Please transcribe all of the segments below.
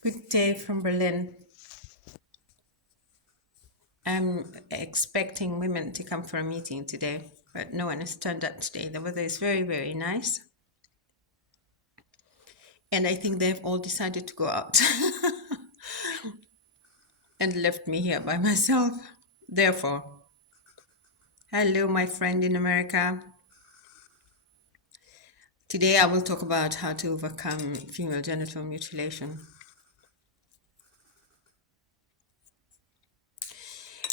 Good day from Berlin. I'm expecting women to come for a meeting today, but no one has turned up today. The weather is very, very nice. And I think they've all decided to go out and left me here by myself. Therefore, hello, my friend in America. Today I will talk about how to overcome female genital mutilation.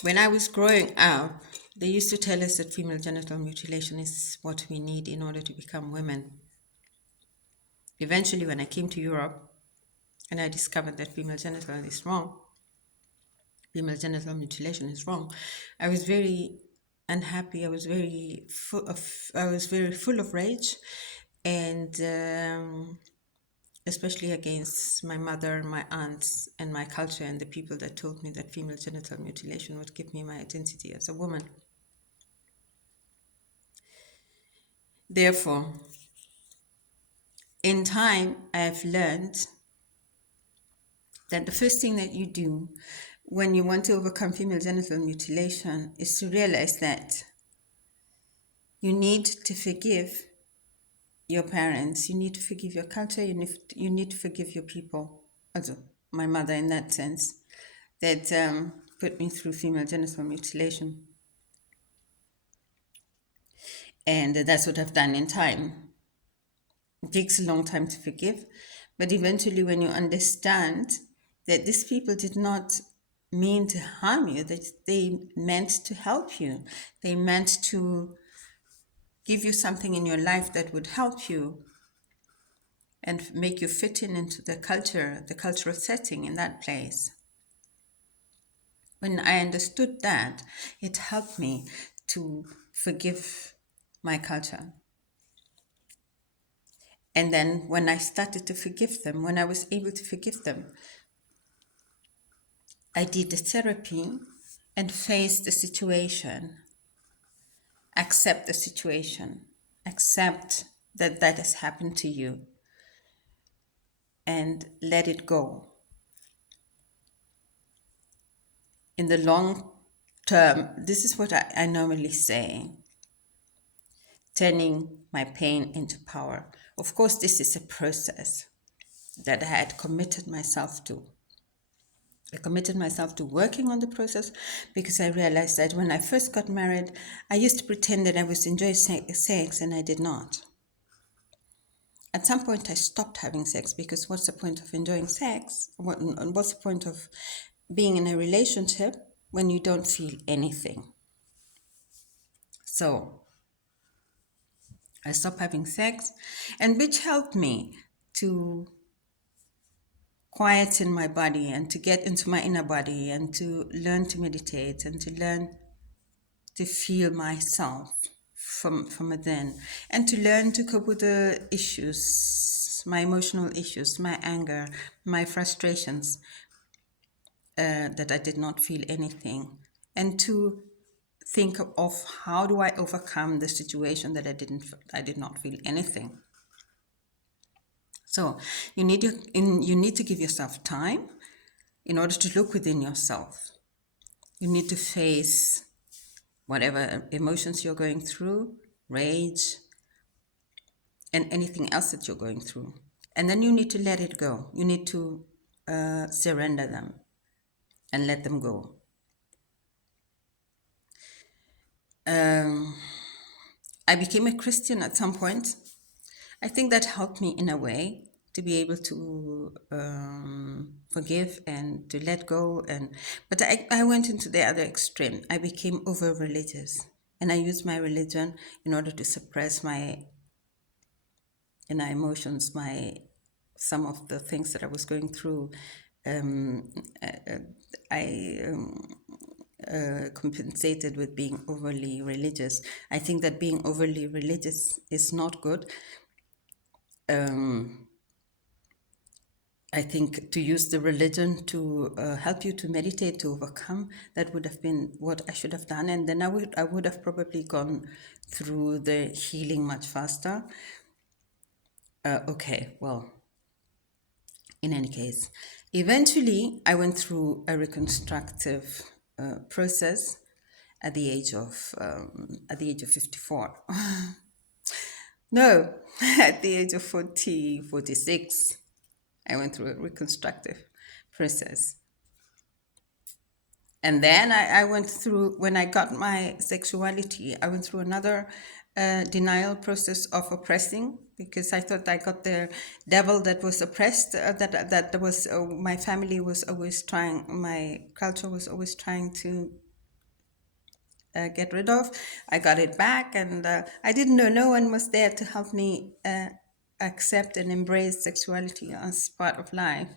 When I was growing up, they used to tell us that female genital mutilation is what we need in order to become women. Eventually, when I came to Europe and I discovered that female genital is wrong, female genital mutilation is wrong, I was very unhappy. I was very full of rage, and especially against my mother, my aunts, and my culture, and the people that told me that female genital mutilation would give me my identity as a woman. Therefore, in time, I have learned that the first thing that you do when you want to overcome female genital mutilation is to realize that you need to forgive your parents, you need to forgive your culture, you need to forgive your people. Also, my mother, in that sense, that put me through female genital mutilation. And that's what I've done in time. It takes a long time to forgive, but eventually, when you understand that these people did not mean to harm you, that they meant to help you, they meant to give you something in your life that would help you and make you fit in into the culture, the cultural setting in that place. When I understood that, it helped me to forgive my culture. And then when I started to forgive them, when I was able to forgive them, I did the therapy and faced the situation, accept the situation, accept that that has happened to you, and let it go. In the long term, this is what I normally say, turning my pain into power. Of course, this is a process that I had committed myself to. I committed myself to working on the process because I realized that when I first got married, I used to pretend that I was enjoying sex and I did not. At some point, I stopped having sex because what's the point of enjoying sex? What's the point of being in a relationship when you don't feel anything? So I stopped having sex, and which helped me to quieten my body and to get into my inner body and to learn to meditate and to learn to feel myself from within and to learn to cope with the issues, my emotional issues, my anger, my frustrations, that I did not feel anything, and to think of how do I overcome the situation that I did not feel anything. So you need to give yourself time in order to look within yourself. You need to face whatever emotions you're going through, rage, and anything else that you're going through. And then you need to let it go. You need to surrender them and let them go. I became a Christian at some point. I think that helped me in a way to be able to forgive and to let go. But I went into the other extreme. I became over religious, and I used my religion in order to suppress my inner emotions, my some of the things that I was going through. Um, I compensated with being overly religious. I think that being overly religious is not good. I think to use the religion to help you to meditate, to overcome, that would have been what I should have done, and then I would have probably gone through the healing much faster. Okay, well, in any case, eventually I went through a reconstructive process at the age of 54. No, at the age of 40, 46, I went through a reconstructive process. And then I went through, when I got my sexuality, I went through another denial process of oppressing, because I thought I got the devil that was oppressed, that was, my family was always trying, my culture was always trying to get rid of. I got it back, and I didn't know, no one was there to help me accept and embrace sexuality as part of life.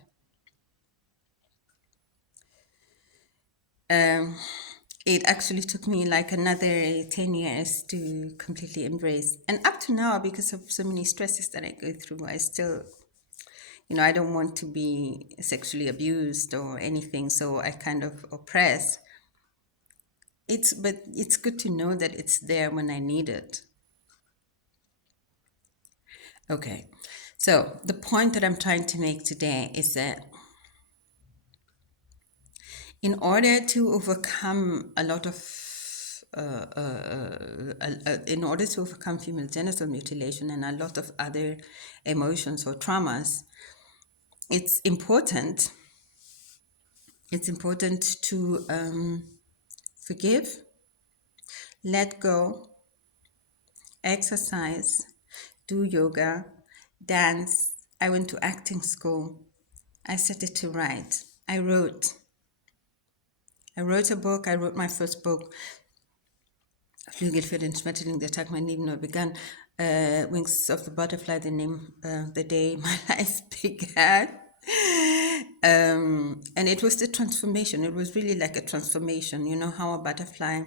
It actually took me like another 10 years to completely embrace. And up to now, because of so many stresses that I go through, I still, I don't want to be sexually abused or anything, so I kind of oppress. But it's good to know that it's there when I need it. Okay. So the point that I'm trying to make today is that in order to overcome a lot of in order to overcome female genital mutilation and a lot of other emotions or traumas, it's important. It's important to forgive, let go, exercise, do yoga, dance. I went to acting school. I started to write. I wrote. I wrote a book. I wrote my first book, Flügel für den Schmetterling, der Tag mein Leben neu begann. Wings of the Butterfly, the day my life began. And it was the transformation. It was really like a transformation. You know how a butterfly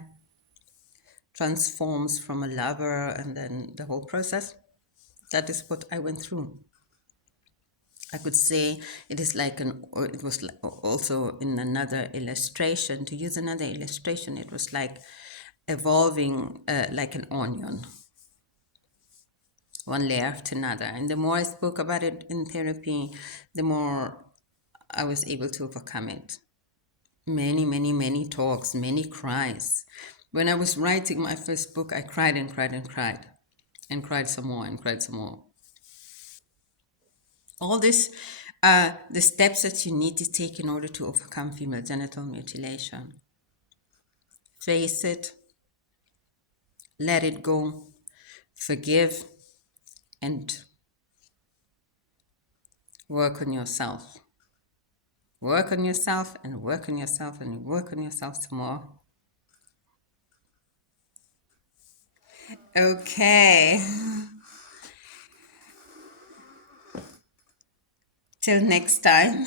transforms from a lover and then the whole process? That is what I went through. I could say it is like or it was also in another illustration, to use another illustration, it was like evolving like an onion, one layer after another. And the more I spoke about it in therapy, the more I was able to overcome it. Many, many, many talks, many cries. When I was writing my first book, I cried and cried and cried, and cried some more and cried some more. All this are the steps that you need to take in order to overcome female genital mutilation. Face it, let it go, forgive, and work on yourself. Work on yourself and work on yourself and work on yourself some more. Okay. Till next time.